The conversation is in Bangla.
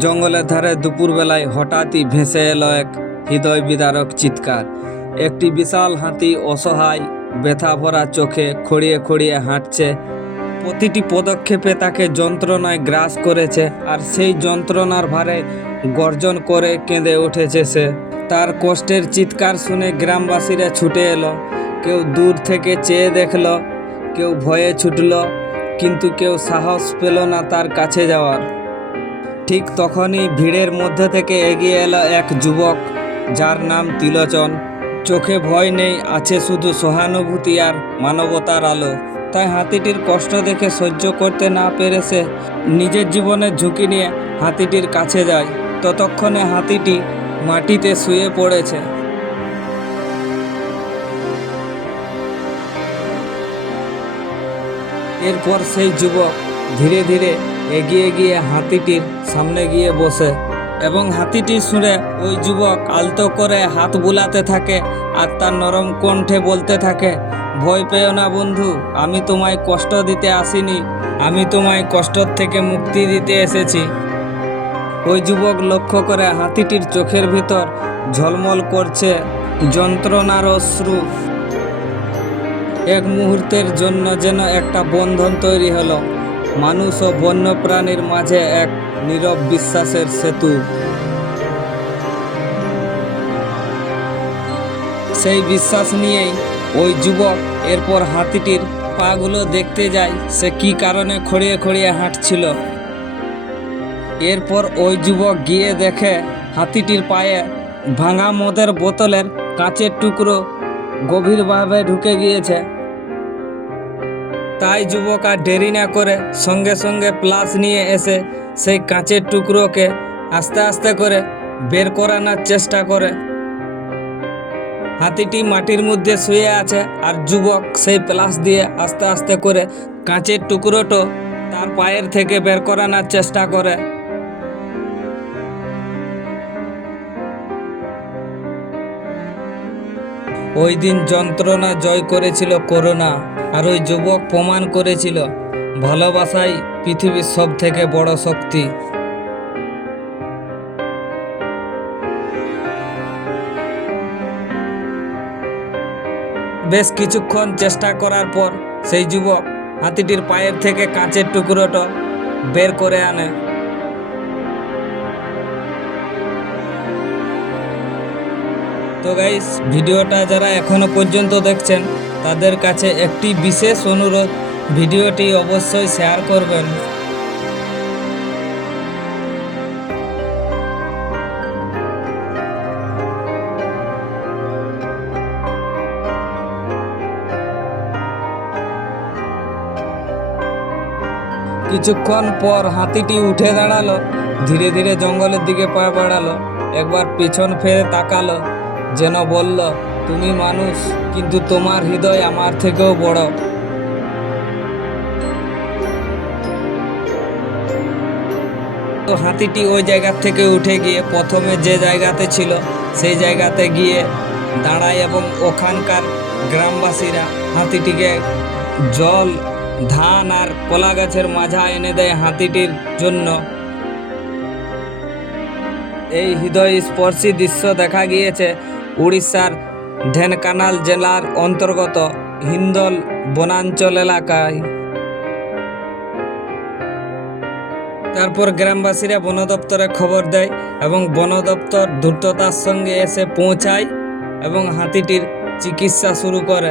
জঙ্গলের ধারে দুপুরবেলায় হঠাৎই ভেসে এলো এক হৃদয় বিদারক চিৎকার। একটি বিশাল হাতি অসহায় ব্যথা ভরা চোখে খড়িয়ে খড়িয়ে হাঁটছে। প্রতিটি পদক্ষেপে তাকে যন্ত্রণায় গ্রাস করেছে আর সেই যন্ত্রণার ভারে গর্জন করে কেঁদে উঠেছে সে। তার কষ্টের চিৎকার শুনে গ্রামবাসীরা ছুটে এলো। কেউ দূর থেকে চেয়ে দেখল, কেউ ভয়ে ছুটলো, কিন্তু কেউ সাহস পেল না তার কাছে যাওয়ার। ঠিক তখনই ভিড়ের মধ্যে থেকে এগিয়ে এলো এক যুবক, যার নাম তিলোচন। চোখে ভয় নেই, আছে শুধু সহানুভূতি আর মানবতার আলো। তাই হাতিটির কষ্ট দেখে সহ্য করতে না পেরে সে নিজের জীবনের ঝুঁকি নিয়ে হাতিটির কাছে যায়। ততক্ষণে হাতিটি মাটিতে শুয়ে পড়েছে। এরপর সেই যুবক ধীরে ধীরে এগিয়ে গিয়ে হাতিটির সামনে গিয়ে বসে এবং হাতিটি শুনে ওই যুবক আলতো করে হাত বুলাতে থাকে আর তার নরম কণ্ঠে বলতে থাকে, ভয় পেও না বন্ধু, আমি তোমায় কষ্ট দিতে আসিনি, আমি তোমায় কষ্টর থেকে মুক্তি দিতে এসেছি ওই যুবক লক্ষ্য করে হাতিটির চোখের ভিতর ঝলমল করছে যন্ত্রণার অশ্রু। এক মুহূর্তের জন্য যেন একটা বন্ধন তৈরি হলো। মানুষ ও বন্যপ্রাণীর মাঝে এক নীরব বিশ্বাসের সেতু। সেই বিশ্বাস নিয়েই ওই যুবক এরপর হাতিটির পাগুলো দেখতে যায় সে কি কারণে খড়িয়ে খড়িয়ে হাঁটছিল। এরপর ওই যুবক গিয়ে দেখে হাতিটির পায়ে ভাঙা মদের বোতলের কাঁচের টুকরো গভীরভাবে ঢুকে গিয়েছে। তাই যুবক আর দেরি না করে সঙ্গে সঙ্গে প্লাস নিয়ে এসে সেই কাঁচের টুকরোকে আস্তে আস্তে করে বের করানোর চেষ্টা করে। হাতিটি মাটির মধ্যে শুয়ে আছে আর যুবক সেই প্লাস দিয়ে আস্তে আস্তে করে কাঁচের টুকরোটো তার পায়ের থেকে বের করানোর চেষ্টা করে। ওই দিন যন্ত্রণা জয় করেছিল করোনা আর ওই যুবক প্রমাণ করেছিল ভালোবাসাই পৃথিবীর সব থেকে বড় শক্তি। বেশ কিছুক্ষণ চেষ্টা করার পর সেই যুবক হাতিটির পায়ের থেকে কাঁচের টুকরোটা বের করে আনে। তো গাইস ভিডিওটা যারা এখনও পর্যন্ত দেখছেন, তাদের কাছে একটি বিশেষ অনুরোধ, ভিডিওটি অবশ্যই শেয়ার করবেন। কিছুক্ষণ পর হাতিটি উঠে দাঁড়াল, ধীরে ধীরে জঙ্গলের দিকে পা বাড়ালো, একবার পিছন ফিরে তাকালো। যেন বলল, তুমি মানুষ, কিন্তু তোমার হৃদয় আমার থেকেও বড়। তো হাতিটি ওই জায়গা থেকে উঠে গিয়ে প্রথমে যে জায়গাতে ছিল, সেই জায়গাতে গিয়ে দাঁড়ায় এবং ওখানকার গ্রামবাসীরা হাতিটিকে জল, ধান আর কলা গাছের মাঝা এনে দেয় হাতিটির জন্য। এই হৃদয় স্পর্শী দৃশ্য দেখা গিয়েছে উড়িষ্যার ঢেনকানাল জেলার অন্তর্গত হিন্দল বনাঞ্চল এলাকায়। তারপর গ্রামবাসীরা বন দপ্তরে খবর দেয় এবং বন দপ্তর দ্রুততার সঙ্গে এসে পৌঁছায় এবং হাতিটির চিকিৎসা শুরু করে।